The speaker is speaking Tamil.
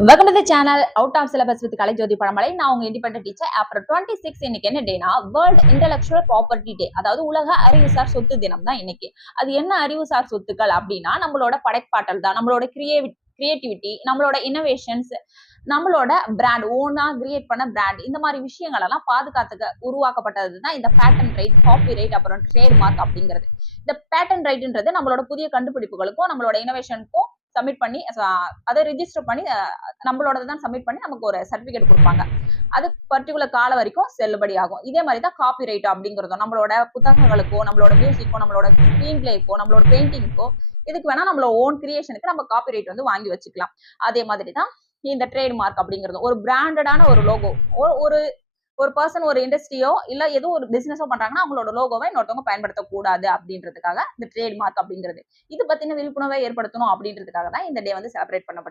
Welcome to the channel out of syllabus with Kalaijothi Pazhamalai. நான் உங்க இண்டிபெண்டன்ட் டீச்சர். அப்புறம் 26 இன்னைக்கு என்ன டேனா வேர்ல்ட் இன்டெலெக்சுவல் ப்ராப்பர்ட்டி டே, அதாவது உலக அறிவுசார் சொத்து தினம் தான் இன்னைக்கு. அது என்ன அறிவுசார் சொத்துக்கள் அப்படின்னா நம்மளோட படைப்பாற்றல் தான், நம்மளோட கிரியேட்டிவிட்டி, நம்மளோட இனோவேஷன்ஸ், நம்மளோட பிராண்ட், ஓனா கிரியேட் பண்ண பிராண்ட், இந்த மாதிரி விஷயங்கள் எல்லாம் பாதுகாத்துக்க உருவாக்கப்பட்டது தான் இந்த பேட்டன் ரைட், காப்பி ரைட், அப்புறம் ட்ரேட் மார்க் அப்படிங்கிறது. இந்த பேட்டன் ரைட்ன்றது நம்மளோட புதிய கண்டுபிடிப்புகளுக்கும் நம்மளோட இனோவேஷனுக்கும் சப்மிட் பண்ணி அதை ரிஜிஸ்டர் பண்ணி நம்மளோட தான் சப்மிட் பண்ணி நமக்கு ஒரு சர்டிபிகேட் கொடுப்பாங்க. அது பர்டிகுலர் கால வரைக்கும் செல்லுபடி ஆகும். இதே மாதிரி தான் காப்பி ரைட் அப்படிங்கிறதும் நம்மளோட புத்தகங்களுக்கோ, நம்மளோட மியூசிக்கோ, நம்மளோட ஸ்கிரீன் பிளேக்கோ, நம்மளோட பெயிண்டிங்கோ, இதுக்கு வேணா நம்மளோட ஓன் கிரியேஷனுக்கு நம்ம காப்பி ரைட் வந்து வாங்கி வச்சுக்கலாம். அதே மாதிரி தான் இந்த ட்ரேட் மார்க் அப்படிங்கிறது ஒரு பிராண்டடான ஒரு லோகோ. ஒரு ஒரு பர்சன் ஒரு இண்டஸ்ட்ரியோ இல்ல ஏதோ ஒரு பிசினஸோ பண்றாங்கன்னா அவங்களோட லோகோவை இன்னொருத்தவங்க பயன்படுத்தக்கூடாது அப்படின்றதுக்காக இந்த ட்ரேட் மார்க் அப்படிங்கிறது. இது பத்தின விழிப்புணர்வை ஏற்படுத்தணும் அப்படின்றதுக்காக தான் இந்த டே வந்து செலிப்ரேட் பண்ணப்படுது.